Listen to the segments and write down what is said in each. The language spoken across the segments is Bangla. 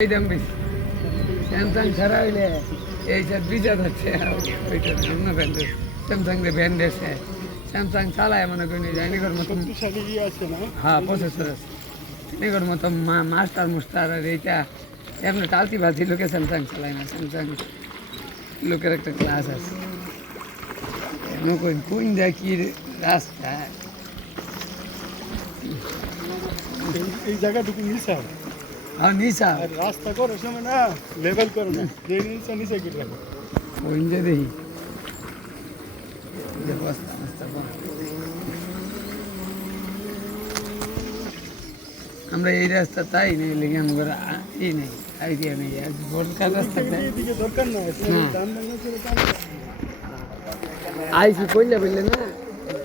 এই দাম বেশি স্যামসাং ছাড়া হইলে এই সব বিচার হচ্ছে ওইটা অন্য ব্র্যান্ডের স্যামসাং যে ব্র্যান্ড আছে স্যামসাং চালায় মনে করি জানিগর মতো হ্যাঁ প্রসেসর আছে জানিগর মতো মাস্টার মুস্টার আর এইটা এমনি টালতি বালতি লোকে স্যামসাং চালায় না স্যামসাং লোকের একটা ক্লাস আছে কোন দেখি রাস্তা এই জায়গাটুকু নিচা হ্যাঁ নিচা আর রাস্তা করো সময় না লেভেল করো না নিচে নিচে কেটে রাখো ওই যে দেখি বস্তা মস্তা আমরা এই রাস্তা তাই নেই লেগে আমরা এই নেই আইডিয়া নেই বড়কার রাস্তাতে এদিকে দরকার না দাম দাম করে কাম আইসি কইলে বললে না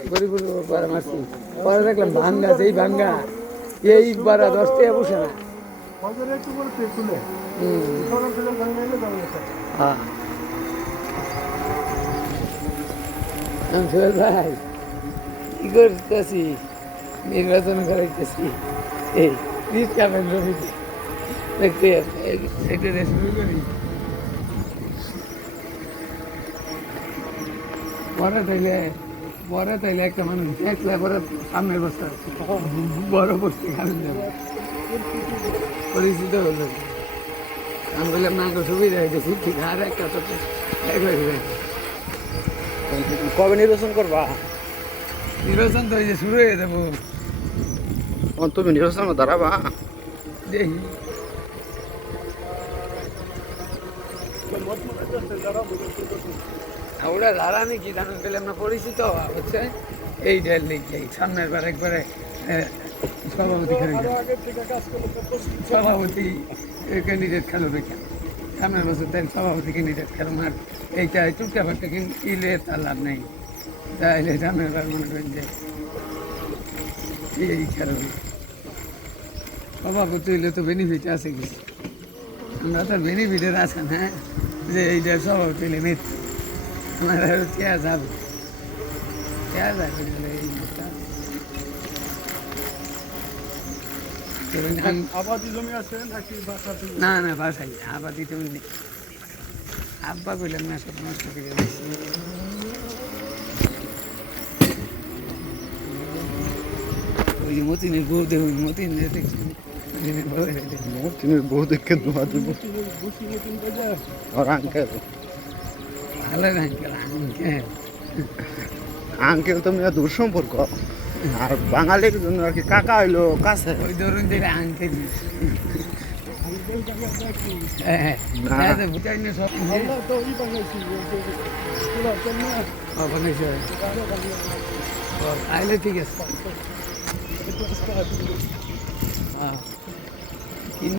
গরিব পরে মারছি পরে দেখলাম ভাঙ্গা যেই ভাঙ্গা এই বারা 10 টাকা বসে না বাজারে একটু করে তুলে সরল ফেলে ভাঙাইলে দাম আছে হ্যাঁ সোহেল ভাই কি করতেছি নির্বাচন করাইতেছি এই রিক্সা বেন রবিতে দেখতে একটা শুরু করি পরে তাইলে একটা মানুষ দেখলে পরে সামনের বস্তা বড় বসতে খাবেন যাবে পরিচিত হলো আমি বললাম না সুবিধা হয়েছে ঠিক আর একটা তো কবে নির্বাচন করবা নির্বাচন তো এই যে শুরু হয়ে যাবো তুমি নির্বাচন দাঁড়াবা দেখি ওরা দাঁড়ানি কি জানেন পেলে আমরা পরিচিত হচ্ছে এই ডেল লিখে সামনের বার একবারে সভাপতি খেলে সভাপতি ক্যান্ডিডেট খেলো বেখা সামনের বছর তাই সভাপতি ক্যান্ডিডেট খেলো আর এইটা টুকটা ফাটটা কিনলে তার লাভ নেই তাইলে সামনের বার মনে করেন যে এই খেলো সভাপতি হইলে তো বেনিফিট আছে কিছু আমরা তো বেনিফিটের আছে না যে এইটা সভাপতি হইলে মৃত্যু আমার আরো কেয়া যাবে কেয়া যাবে এই আবাদি জমি আছে নাকি বাসাতে না না বাসাই আবাদি তুমি নেই আব্বা কইলাম না সব নষ্ট করে দিয়েছি ওই যে মতিনের বউ দেখুন মতিনের দেখছি মতিনের বউ দেখে দোয়া দেব আর আঙ্কেল ভালো আঙ্কেল আঙ্কেল আঙ্কেল তো মেয়ে দূর সম্পর্ক আর বাঙালির জন্য আর কি কাকা হইলো কাছে ওই ধরুন যেটা আঙ্কেল হ্যাঁ বুঝাই না সব বানাইছে আইলে ঠিক আছে হ্যাঁ